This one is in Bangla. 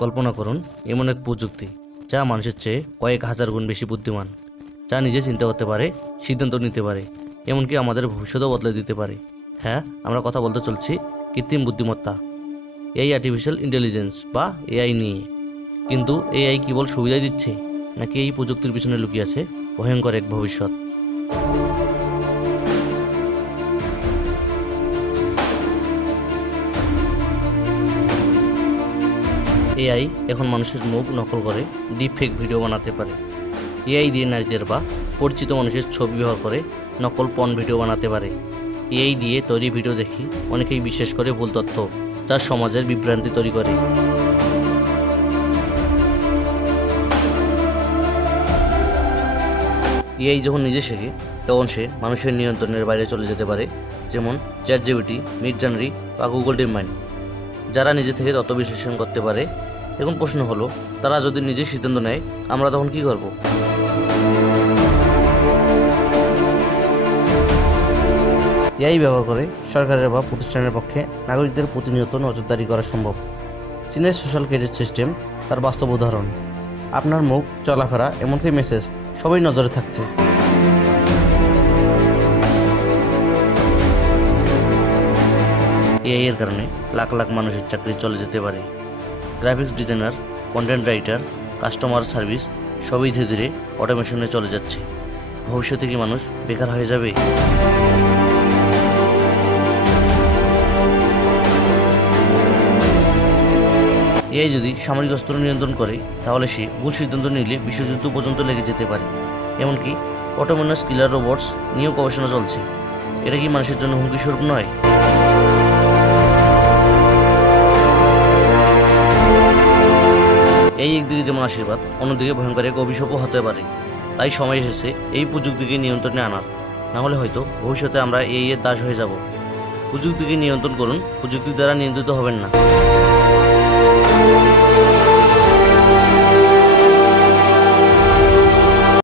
কল্পনা করুন, এমন এক প্রযুক্তি যা মানুষের চেয়ে কয়েক হাজার গুণ বেশি বুদ্ধিমান, যা নিজে চিন্তা করতে পারে, সিদ্ধান্ত নিতে পারে, এমনকি আমাদের ভবিষ্যতও বদলে দিতে পারে। হ্যাঁ আমরা কথা বলতে চলছি কৃত্রিম বুদ্ধিমত্তা, এই আর্টিফিশিয়াল ইন্টেলিজেন্স বা এআই নিয়ে। কিন্তু এআই কেবল সুবিধাই দিচ্ছে, নাকি এই প্রযুক্তির পিছনে লুকিয়ে আছে ভয়ঙ্কর এক ভবিষ্যৎ? এআই এখন মানুষের মুখ নকল করে ডিপ ফেক ভিডিও বানাতে পারে। এআই দিয়ে নারীদের বা পরিচিত মানুষের ছবি ব্যবহার করে নকল পণ ভিডিও বানাতে পারে। এআই দিয়ে তৈরি ভিডিও দেখি অনেকেই বিশ্বাস করে ভুল তথ্য যা সমাজের বিভ্রান্তি তৈরি করে। এআই যখন নিজে শেখে, তখন সে মানুষের নিয়ন্ত্রণের বাইরে চলে যেতে পারে, যেমন চ্যাট জিবিটি মিডজানরি বা গুগল ডিমাইন্ড যারা নিজে থেকে তত বিশ্লেষণ করতে পারে এখন প্রশ্ন হলো তারা যদি নিজে সিদ্ধান্ত নেয় আমরা তখন কি করব? এআই ব্যবহার করে সরকারের বা প্রতিষ্ঠানের পক্ষে নাগরিকদের প্রতিনিয়ত নজরদারি করা সম্ভব। চীনের সোশ্যাল ক্রেডিট সিস্টেম তার বাস্তব উদাহরণ। আপনার মুখ চলাফেরা এমনকি মেসেজ সবই নজরে থাকছে। এআই এর কারণে লাখ লাখ মানুষের চাকরি চলে যেতে পারে। Graphics designer content writer customer service সবই ধীরে ধীরে অটোমেশনে চলে যাচ্ছে। ভবিষ্যতে কি মানুষ বেকার হয়ে যাবে? এআই যদি সামরিক অস্ত্র নিয়ন্ত্রণ করে, তাহলে সে ভুল সিদ্ধান্ত নিলে বিশ্বযুদ্ধ পর্যন্ত লেগে যেতে পারে। এমনকি অটোমেনাস কিলার রোবটস নিয়েও গবেষণা চলছে। এটা কি মানুষের জন্য হুমকি স্বরূপ নয়? আশীর্বাদ, অন্যদিকে ভয়ঙ্কর এক অভিশাপও হতে পারে। তাই সময় এসেছে এই প্রযুক্তিকে নিয়ন্ত্রণে আনার। না হলে হয়তো ভবিষ্যতে আমরা এই এর দাস হয়ে যাব। প্রযুক্তিকে নিয়ন্ত্রণ করুন, প্রযুক্তি দ্বারা নিয়ন্ত্রিত হবেন না।